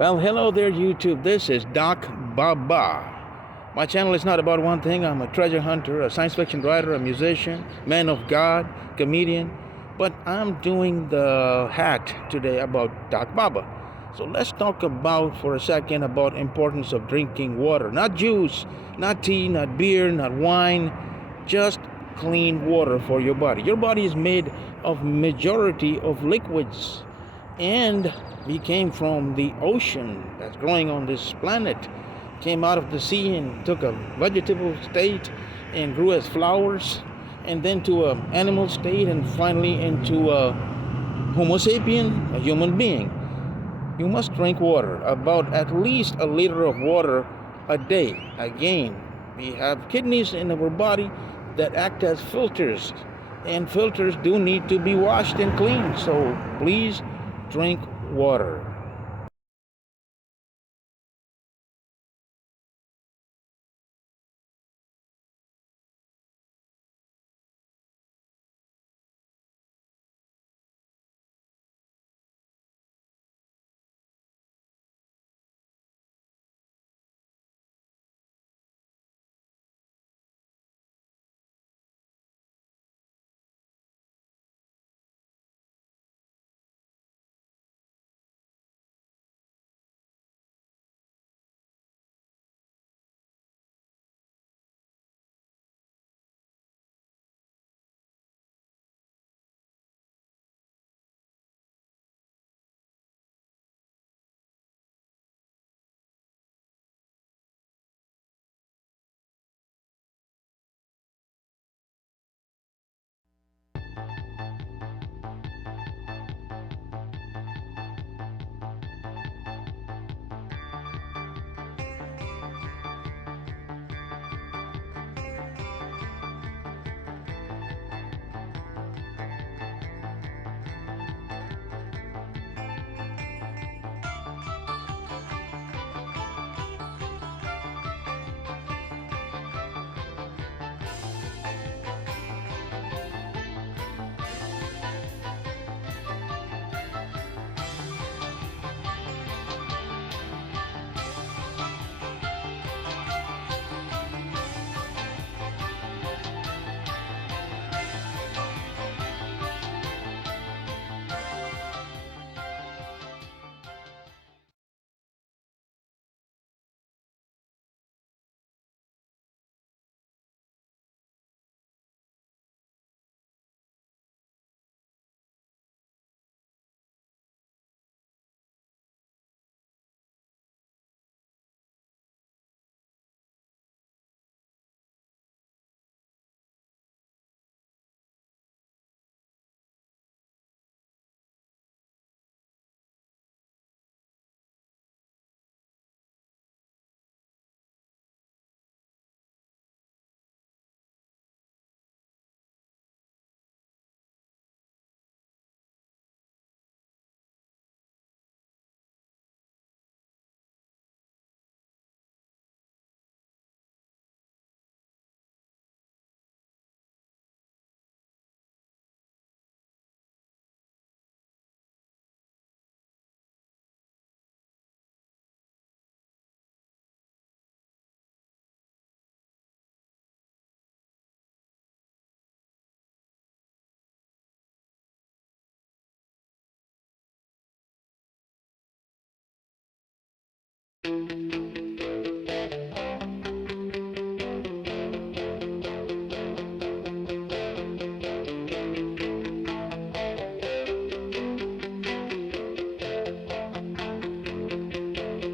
Well, hello there, YouTube. This is Doc Baba. My channel is not about one thing. I'm a treasure hunter, a science fiction writer, a musician, man of God, comedian. But I'm doing the hack today about Doc Baba. So let's talk about for a second about importance of drinking water. Not juice, not tea, not beer, not wine, just clean water for your body. Your body is made of majority of liquids, and we came from the ocean that's growing on this planet, came out of the sea and took a vegetable state and grew as flowers, and then to an animal state, and finally into a homo sapien, a human being. You must drink water, about at least a liter of water a day. Again, we have kidneys in our body that act as filters, and filters do need to be washed and cleaned. So please drink water.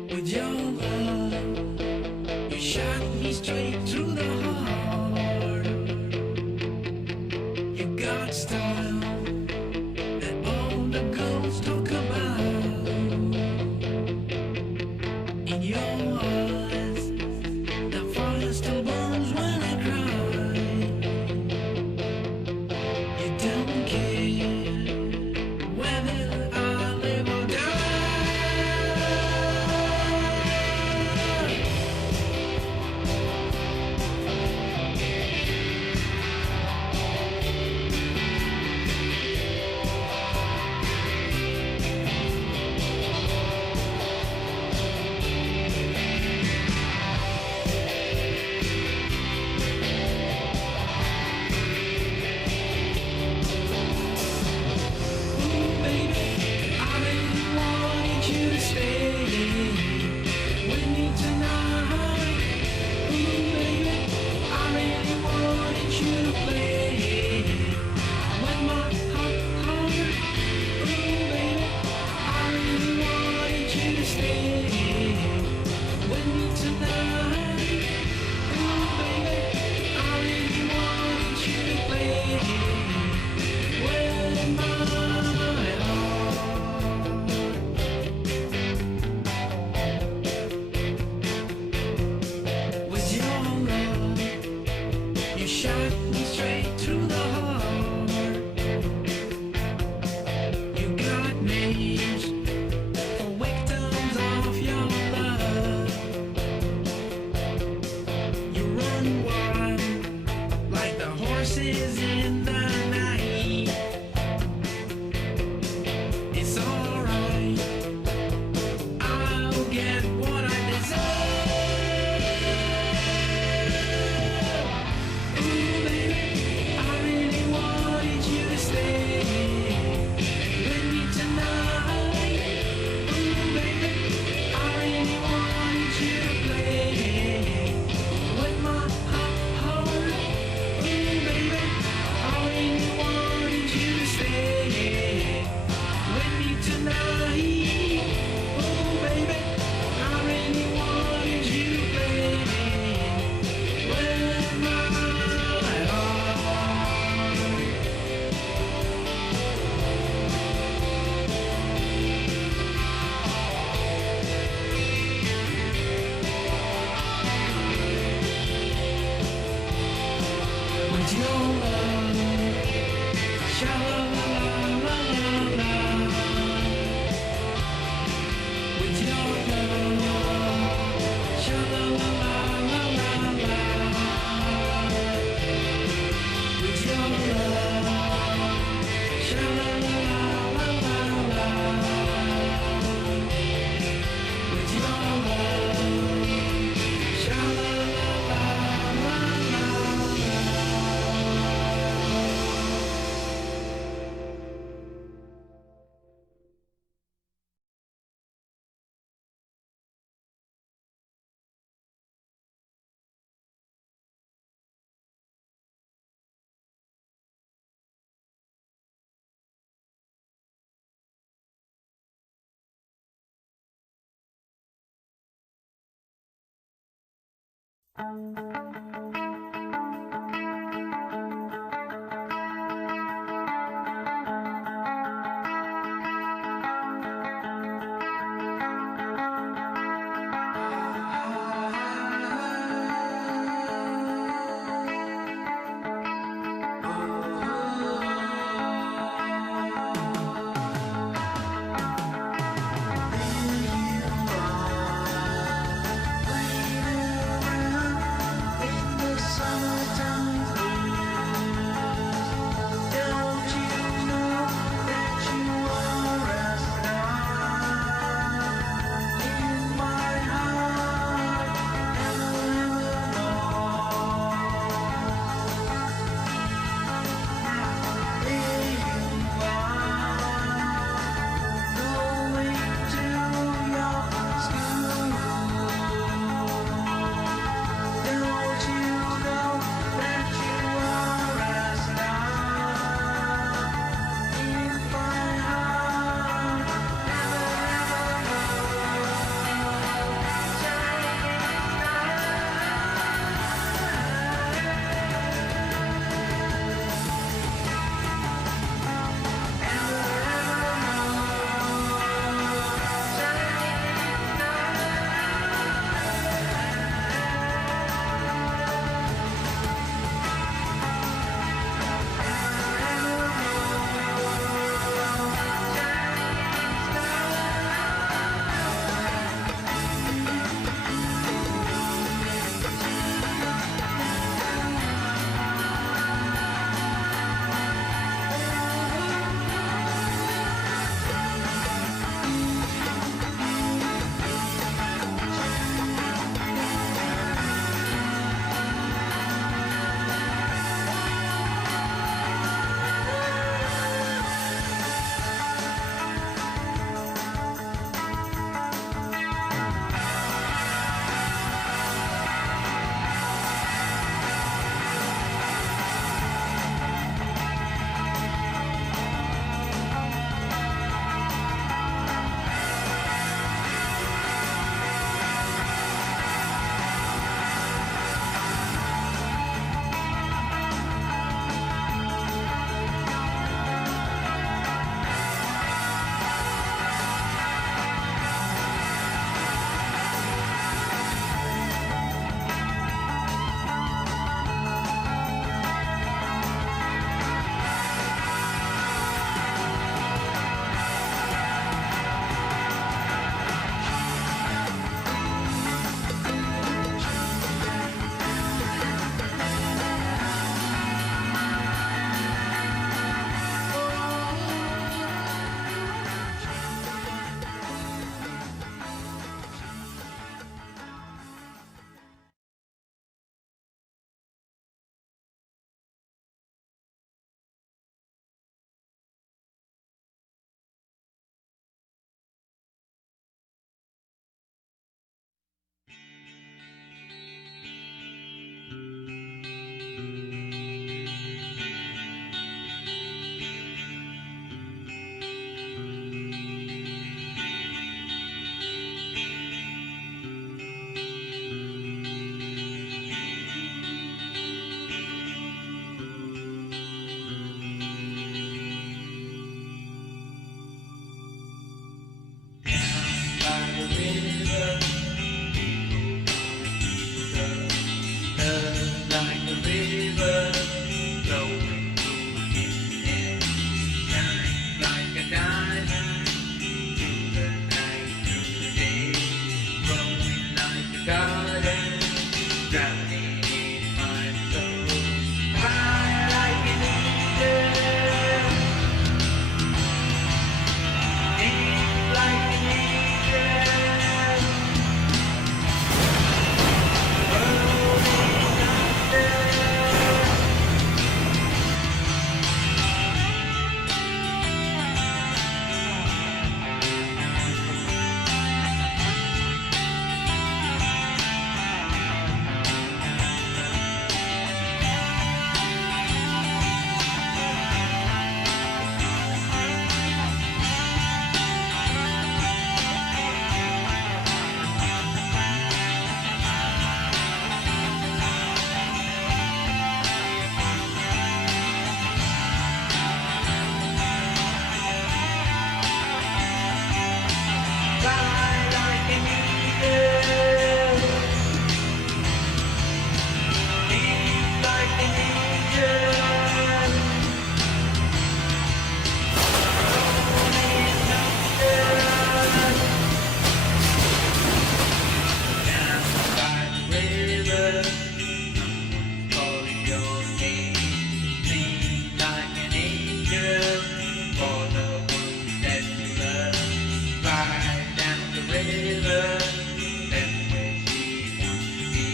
With your love, you shot me straight through the heart. You got style that all the girls talk about. In your eyes, the fire still burns when I cry. You don't care whether I live or die. your love. Sha la la la la la la. With your love. Sha la la la la la la. With your love. Sha la la la la la la. With your love. Sha la la la la la la. drowning in my soul. Fly like an angel, sing like an angel, rolling thunder. Fly like an eagle, sing like an angel, rolling thunder. Down by the river, someone's calling your name. Sing like an angel for the one that you love. Fly down the river, that's where she wants to be.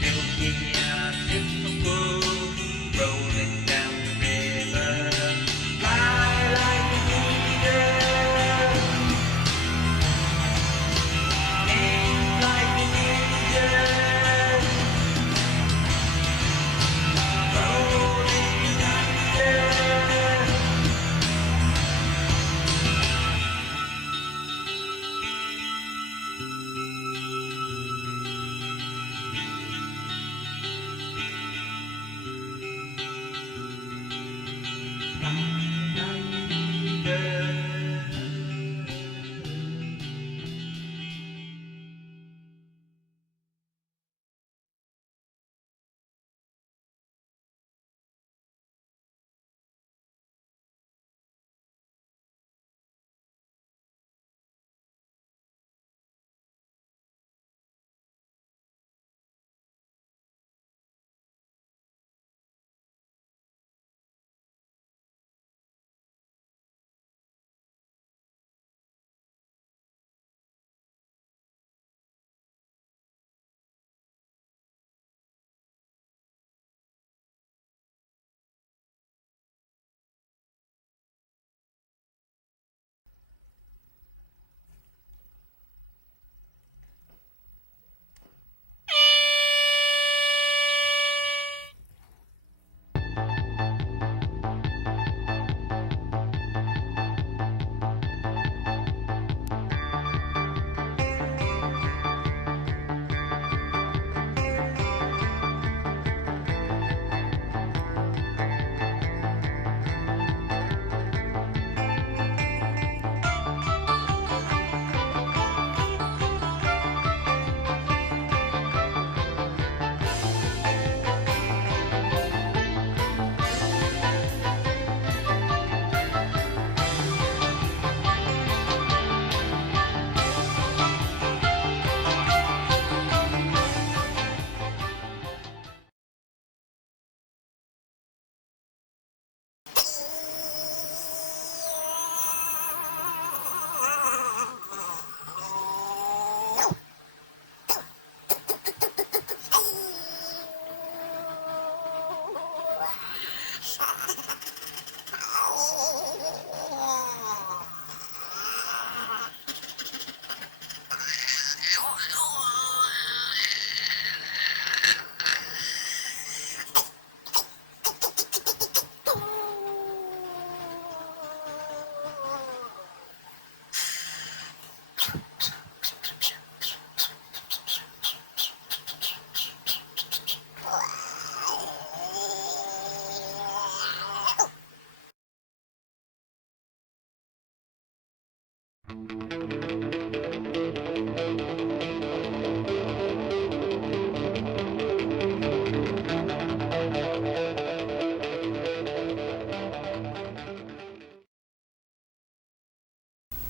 Milky our ships of gold, rolling down the river. Fly like an eagle, sing like an angel, rolling thunder.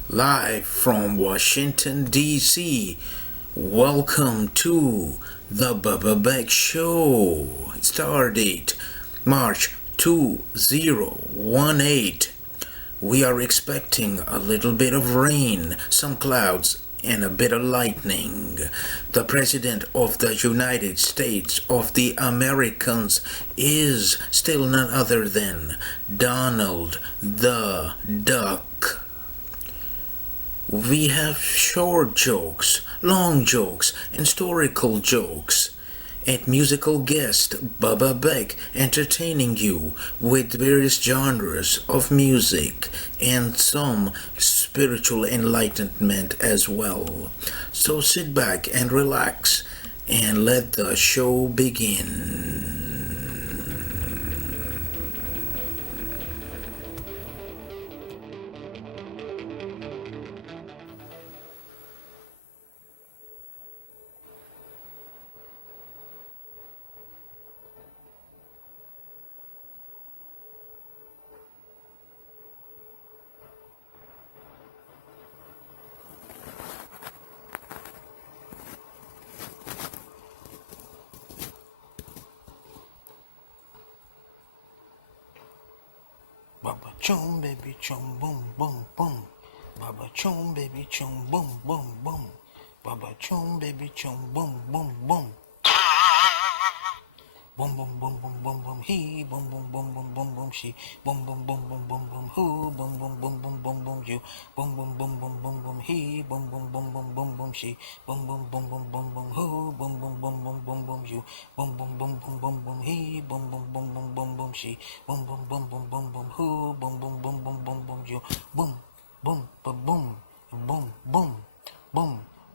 Live from Washington, D.C., Welcome to the Beck Show. Star date March 2018. We are expecting a little bit of rain, some clouds, and a bit of lightning. The President of the United States of the Americans is still none other than Donald the Duck. We have short jokes, long jokes, historical jokes, and musical guest Bubba Beck entertaining you with various genres of music and some spiritual enlightenment as well. So sit back and relax and let the show begin. Baba chum baby chum boom boom boom. Baba chum baby chum boom boom boom. Baba chum baby chum boom boom boom. Boom boom boom boom boom boom he boom boom boom boom boom boom she boom boom boom boom boom boom who boom boom boom boom boom boom you boom boom boom boom boom boom he boom boom boom boom boom boom she boom boom boom boom boom boom who boom boom boom boom boom boom you boom boom boom boom boom boom he boom boom boom boom boom boom she boom boom boom boom boom boom who boom boom boom boom boom boom you boom boom ba boom boom boom boom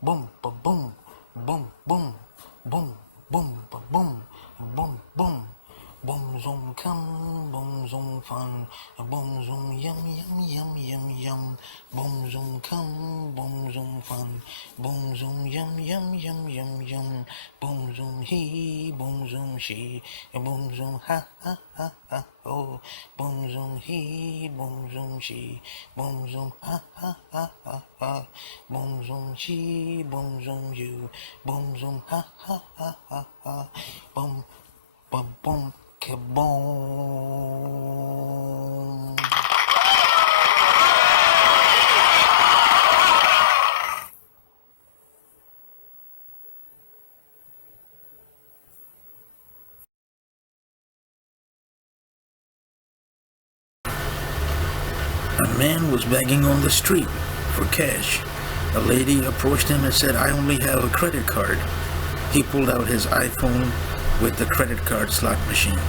boom ba boom boom boom boom boom ba boom boom boom boom zoom come boom zoom fun boom zoom yum yum yum yum yum boom zoom come boom zoom fun boom zoom yum yum yum yum yum boom zoom he boom zoom she boom zoom ha ha ha ha oh boom zoom he boom zoom she boom zoom ha ha ha ha ha boom zoom she boom zoom you boom zoom ha ha ha ha ha boom boom boom kaboom. A man was begging on the street for cash. A lady approached him and said, "I only have a credit card." He pulled out his iPhone with the credit card slot machine.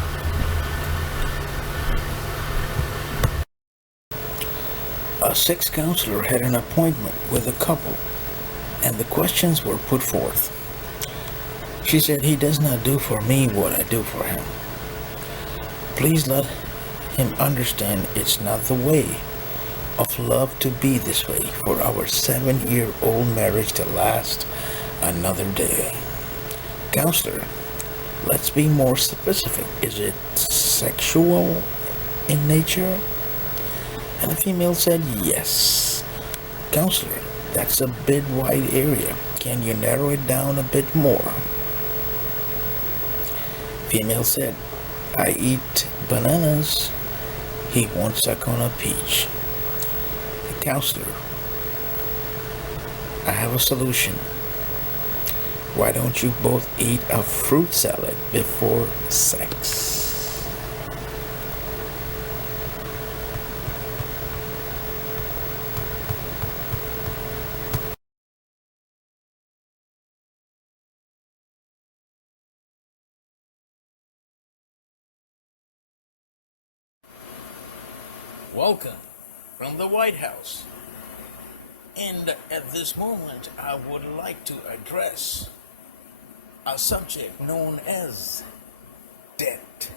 A sex counselor had an appointment with a couple, and the questions were put forth. She said, "He does not do for me what I do for him. Please let him understand it's not the way of love to be this way for our 7-year-old marriage to last another day." Counselor, let's be more specific. Is it sexual in nature? And the female said yes. Counselor, that's a bit wide area. Can you narrow it down a bit more? Female said, "I eat bananas. He won't suck on a peach." The counselor, "I have a solution. Why don't you both eat a fruit salad before sex?" Welcome from the White House. And at this moment, I would like to address a subject known as debt.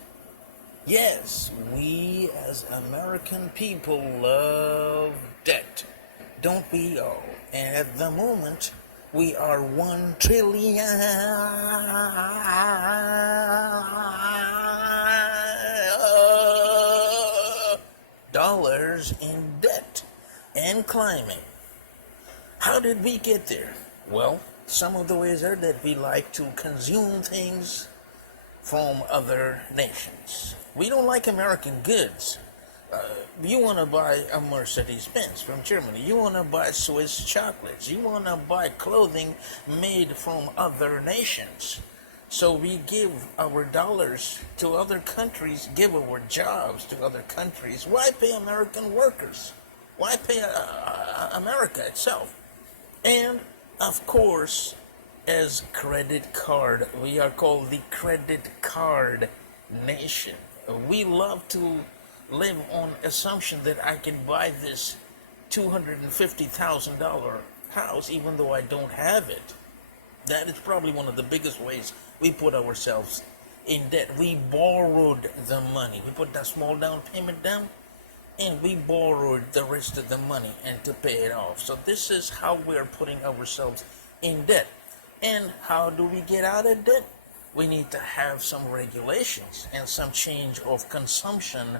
Yes, we as American people love debt, don't we all? And at the moment, we are $1 trillion in debt and climbing. How did we get there? Well, some of the ways are that we like to consume things from other nations. We don't like American goods. You want to buy a Mercedes Benz from Germany. You want to buy Swiss chocolates. You want to buy clothing made from other nations. So we give our dollars to other countries, give our jobs to other countries. Why pay American workers? Why pay America itself? And of course, as credit card, we are called the credit card nation. We love to live on assumption that I can buy this $250,000 house even though I don't have it. That is probably one of the biggest ways we put ourselves in debt. We borrowed the money. We put that small down payment down and we borrowed the rest of the money and to pay it off. So this is how we're putting ourselves in debt. And how do we get out of debt? We need to have some regulations and some change of consumption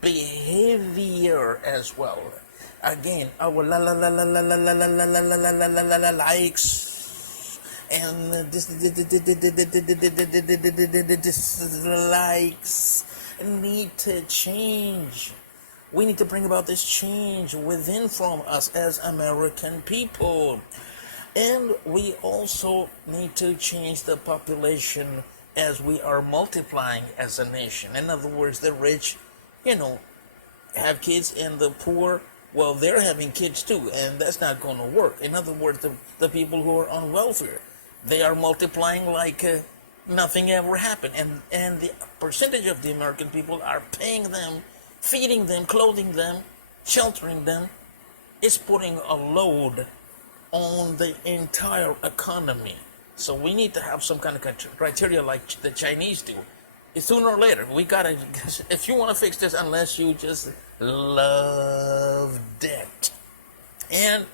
behavior as well. Again, our likes and dislikes need to change. We need to bring about this change within from us as American people. And we also need to change the population as we are multiplying as a nation. In other words, the rich, have kids, and the poor, well, they're having kids too, and that's not going to work. In other words, the people who are on welfare, they are multiplying like nothing ever happened. And the percentage of the American people are paying them, feeding them, clothing them, sheltering them. It's putting a load on the entire economy. So we need to have some kind of criteria like the Chinese do. Sooner or later, we gotta, if you want to fix this, unless you just love debt. And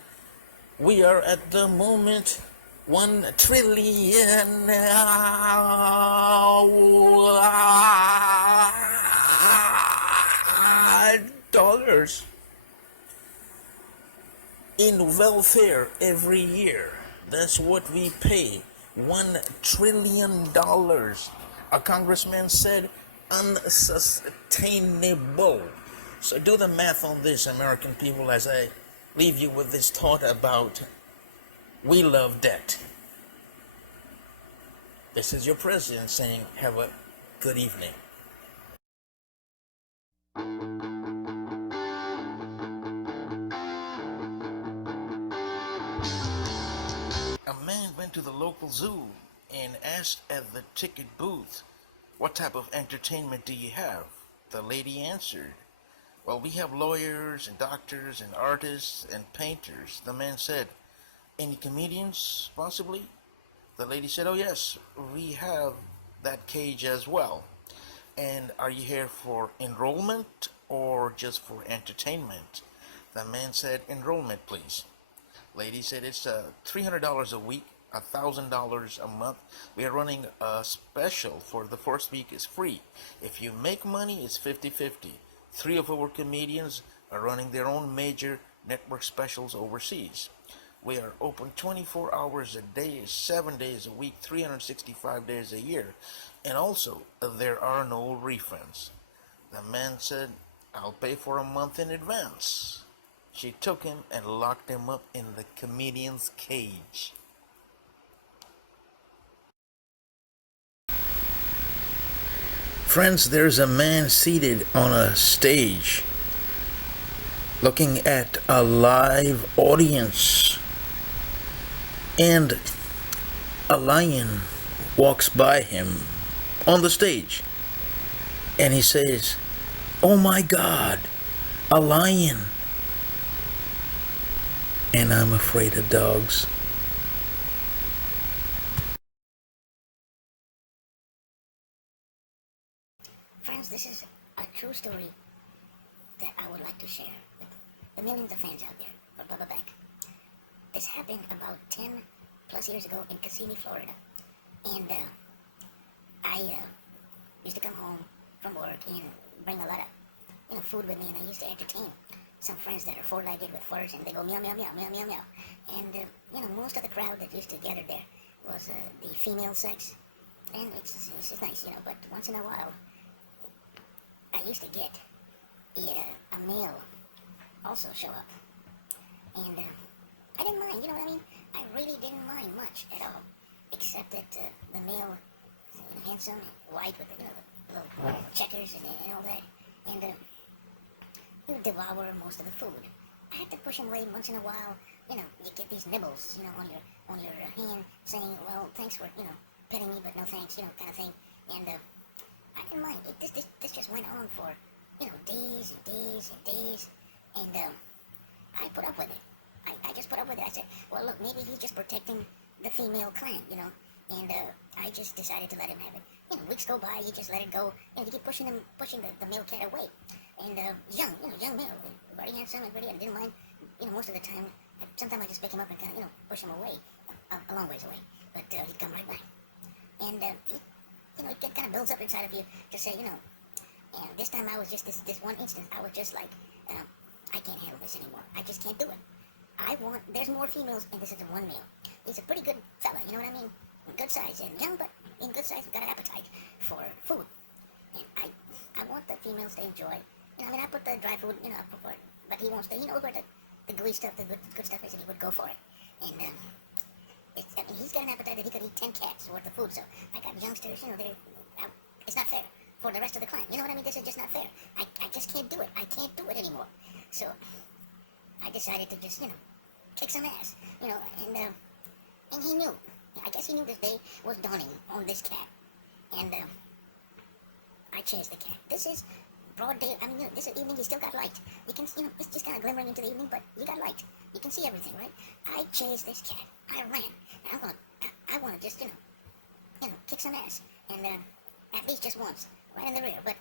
we are at the moment $1 trillion dollars in welfare every year. That's what we pay. $1 trillion. A congressman said unsustainable. So do the math on this, American people, as I leave you with this thought about we love debt. This is your president saying, have a good evening. A man went to the local zoo and asked at the ticket booth, "What type of entertainment do you have?" The lady answered, "Well, we have lawyers and doctors and artists and painters." The man said, "Any comedians, possibly?" The lady said, "Oh yes, we have that cage as well. And are you here for enrollment or just for entertainment?" The man said, "Enrollment, please." Lady said, "It's $300 a week, $1,000 a month. We are running a special for the first week is free. If you make money, it's 50-50. 3 of our comedians are running their own major network specials overseas. We are open 24 hours a day, 7 days a week, 365 days a year. And also, there are no refunds." The man said, "I'll pay for a month in advance." She took him and locked him up in the comedian's cage. Friends, there's a man seated on a stage looking at a live audience, and a lion walks by him on the stage, and he says, "Oh my God, a lion." And I'm afraid of dogs. Friends, this is a true story that I would like to share with the millions of fans out there for Bubba Beck. This happened about 10 plus years ago in Kissimmee, Florida. And I used to come home from work and bring a lot of food with me, and I used to entertain some friends that are four-legged with furs, and they go meow, meow, meow, meow, meow, meow. And, most of the crowd that used to gather there was the female sex. And it's nice, but once in a while, I used to get a male also show up. And I didn't mind, you know what I mean? I really didn't mind much at all, except that the male, handsome, white with the little checkers and all that, and he would devour most of the food. I had to push him away once in a while. You get these nibbles, on your hand, saying, well, thanks for, petting me, but no thanks, kind of thing. And I didn't mind. This just went on for, days and days and days. And I put up with it. I just put up with it. I said, well, look, maybe he's just protecting the female clan, And I just decided to let him have it. Weeks go by, you just let it go. You keep pushing the male cat away. And young male, very handsome and pretty. I didn't mind, most of the time. Sometimes I just pick him up and kind of, push him away, a long ways away. But he'd come right back. And, it kind of builds up inside of you to say, and this time I was just, this one instance, I was just like, I can't handle this anymore. I just can't do it. There's more females, and this is the one male. He's a pretty good fella, you know what I mean? Good size, and young, but in good size, got an appetite for food. And I want the females to enjoy, I put the dry food, up for it, but he won't stay, where the gooey stuff, the good stuff is, and he would go for it. And, he's got an appetite that he could eat 10 cats worth of food, so I got youngsters, it's not fair for the rest of the clan, you know what I mean? This is just not fair. I just can't do it. I can't do it anymore. So, I decided to just, kick some ass, and he knew. I guess he knew this day was dawning on this cat. And, I chased the cat. This is broad day. I mean, this evening you still got light. You can, it's just kind of glimmering into the evening, but you got light. You can see everything, right? I chased this cat. I ran. And I want to just, kick some ass. And, at least just once, right in the rear. But,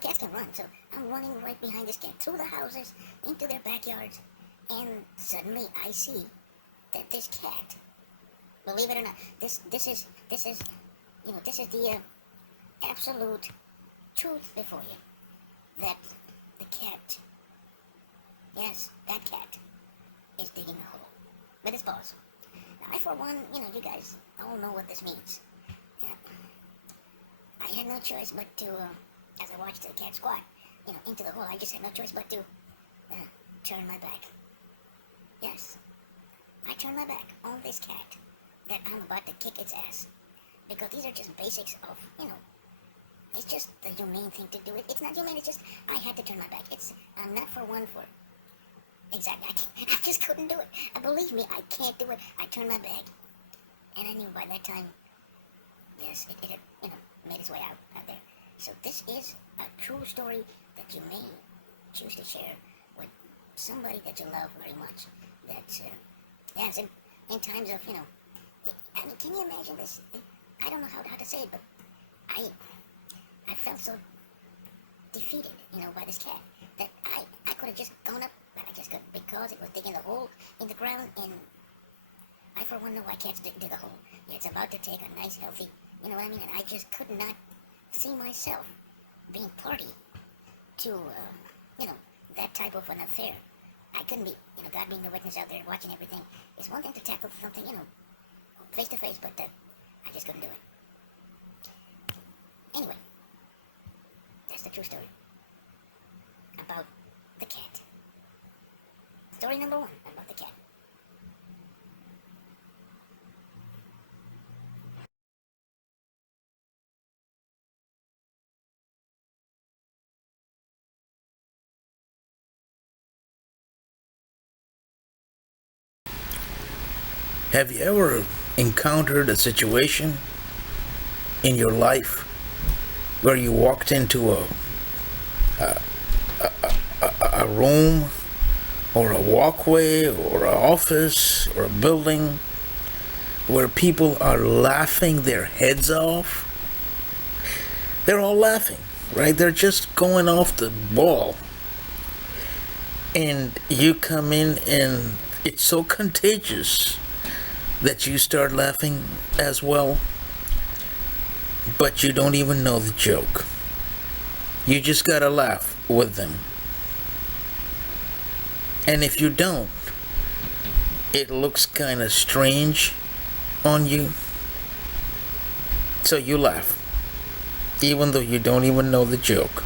cats can run, so I'm running right behind this cat, through the houses, into their backyards, and suddenly I see that this cat, believe it or not, this is the absolute truth before you, that the cat, yes, that cat is digging a hole with his paws. Now, I, for one, you guys all know what this means. I had no choice but to, as I watched the cat squat, into the hole, I just had no choice but to turn my back. Yes, I turned my back on this cat that I'm about to kick its ass. Because these are just basics of, it's just the humane thing to do. It's not humane, it's just, I had to turn my back. I'm not for one for, exactly, I just couldn't do it. Believe me, I can't do it. I turned my back, and I knew by that time, yes, it had, made its way out there. So this is a true story that you may choose to share with somebody that you love very much. That's, yes, in times of, I mean, can you imagine this? I don't know how to say it, but I felt so defeated, by this cat, that I could have just gone up, but I just couldn't, because it was digging a hole in the ground, and I for one know why cats dig a hole. It's about to take a nice, healthy, you know what I mean? And I just could not see myself being party to, that type of an affair. I couldn't be, God being the witness out there watching everything. It's one thing to tackle something, face to face, but I just couldn't do it. Anyway, that's the true story about the cat. Story number 1 about the cat. Have you ever encountered a situation in your life where you walked into a room or a walkway or an office or a building where people are laughing their heads off? They're all laughing, right? They're just going off the ball. And you come in and it's so contagious that you start laughing as well, but you don't even know the joke. You just gotta laugh with them. And if you don't, it looks kind of strange on you. So you laugh, even though you don't even know the joke.